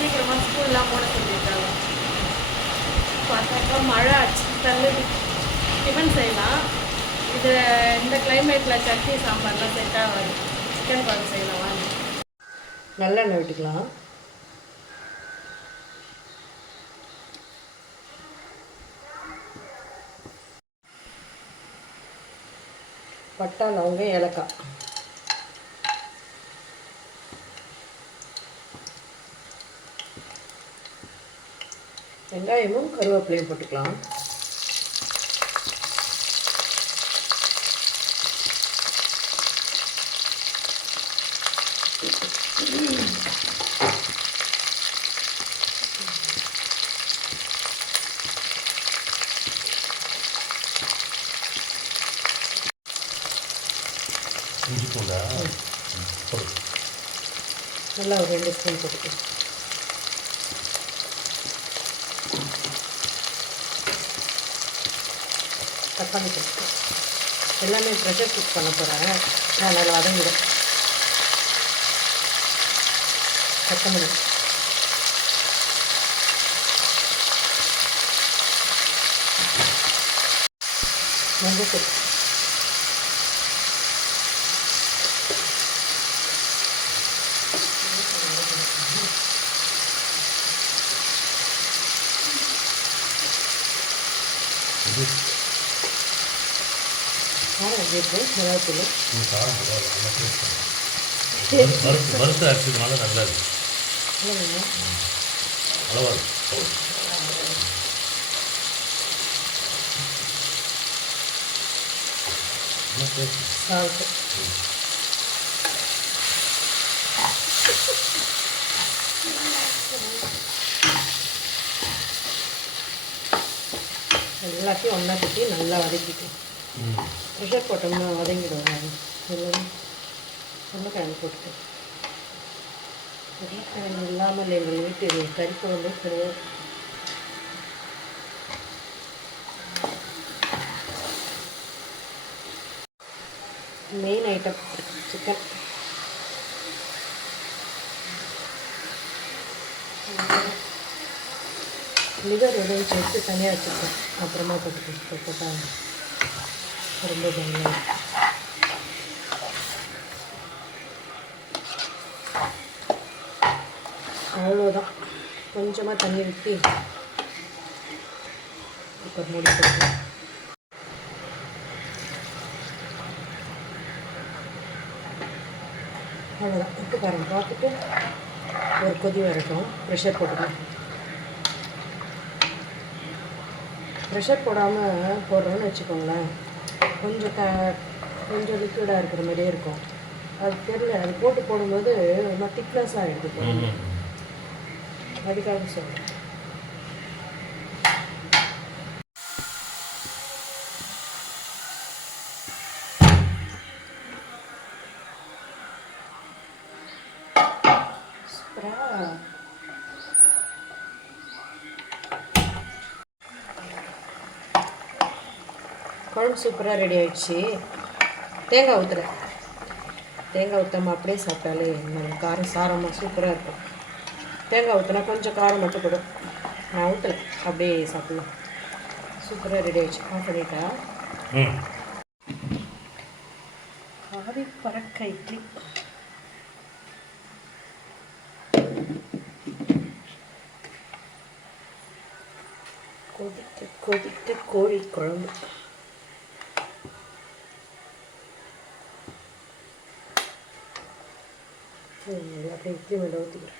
சீக்கிரமாக ஸ்கூல்லாம் போட சொல்லியிருக்காங்க. பார்த்தாக்கா மழை அடிச்சு தள்ளுது. டிஃபன் செய்யலாம். இது இந்த கிளைமேட்டில் சட்னி சாம்பார்லாம் செட் ஆகாது. சிக்கன் குழம்பு செய்யலாம் வாங்கி. நல்லெண்ணெய் விட்டுக்கலாம். பட்டை லவங்கம் ஏலக்காய். வெங்காயமும் கருவேப்பிலையும் போட்டுக்கலாம். இஞ்சி பூண்டா நல்லா ஒரு 2 ஸ்பூன் போட்டுக்கலாம். தக்காளி போட்டுக்கலாம். எல்லாமே ப்ரெஷர் குக் பண்ண போகிறேன். நல்லா வதங்கிடும். கொத்தமல்லி, மஞ்சள், மிளகாத்தூள். வறுத்து அரைச்சதுனால நல்லா இருக்கு. அளவா இருக்கு. சால்ட்டு. எல்லாத்தையும் ஒன்றா கட்டி நல்லா வதக்கிக்கலாம். ப்ரெஷர் போட்டோம்னா வதங்கிடுவாங்க. எல்லாமே உருளைக்கிழங்கு போட்டுட்டு. உருளைக்கிழங்கு இல்லாமல் எங்கள் வீட்டு கறி குழம்பு கிடையாது. Main item chicken. லிவர் எதுவும் சேர்த்து தனியாக வச்சுருக்கேன். அப்புறமா போட்டால் ரொம்ப பயமாக. அவ்வளோதான். கொஞ்சமாக தண்ணி ஊற்றி இப்போ மூடி போட்டுக்கலாம். அவ்வளோதான். உப்பு காரம் பார்த்துட்டு ஒரு கொதி வரட்டும். ப்ரெஷர் போட்டுக்கலாம். ப்ரெஷர் போடாமல் போடுறோன்னு வச்சுக்கோங்களேன், கொஞ்சம் லிக்விடாக இருக்கிற மாதிரியே இருக்கும். அது தெரியல. அது போடும்போது ரொம்ப திக்னஸ் ஆகிடுது. அதுக்காக சொல்கிறேன். சூப்பராக குழம்பு சூப்பராக ரெடி ஆகிடுச்சு. தேங்காய் ஊற்றுறேன். தேங்காய் ஊற்றாமல் அப்படியே சாப்பிட்டாலே நல்ல காரம் சாரமாக சூப்பராக இருக்கும். தேங்காய் ஊற்றினா கொஞ்சம் காரம் மட்டும் போடும். நான் ஊற்றலை, அப்படியே சாப்பிட்லாம். சூப்பராக ரெடி ஆகிடுச்சு. ஆஃப் பண்ணிட்டா ஆவி பறக்க இட்லி. கொதிக்க கோழி குழம்பு. அப்படியே இட்லி மேலே ஊற்றிக்கிறேன்.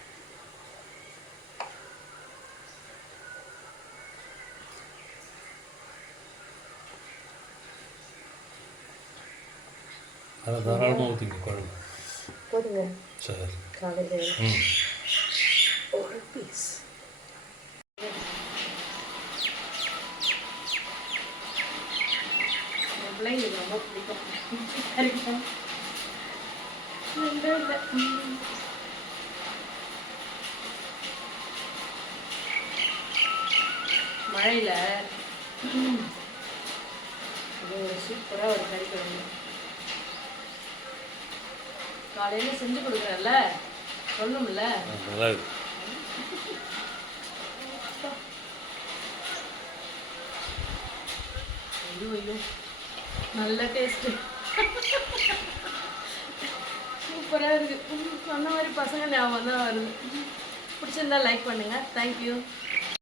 அதை தாராளமாக ஊற்றிங்க குழம்பு. போதுங்க. சரி. காலையில் ஒரு பீஸ். பிள்ளைங்களுக்கு ரொம்ப பிடிக்கும். மழையில் சூப்பராக ஒரு கறி குழம்பு காலையில் செஞ்சு கொடுக்குறேன்ல, சொல்லணும்ல. நல்லா இருக்கு. ஐயோ ஐயோ நல்ல டேஸ்ட்டு சூப்பராக இருக்குது சொன்ன மாதிரி பசங்க ஞாபகம் தான் வருது பிடிச்சிருந்தா லைக் பண்ணுங்கள் தேங்க்யூ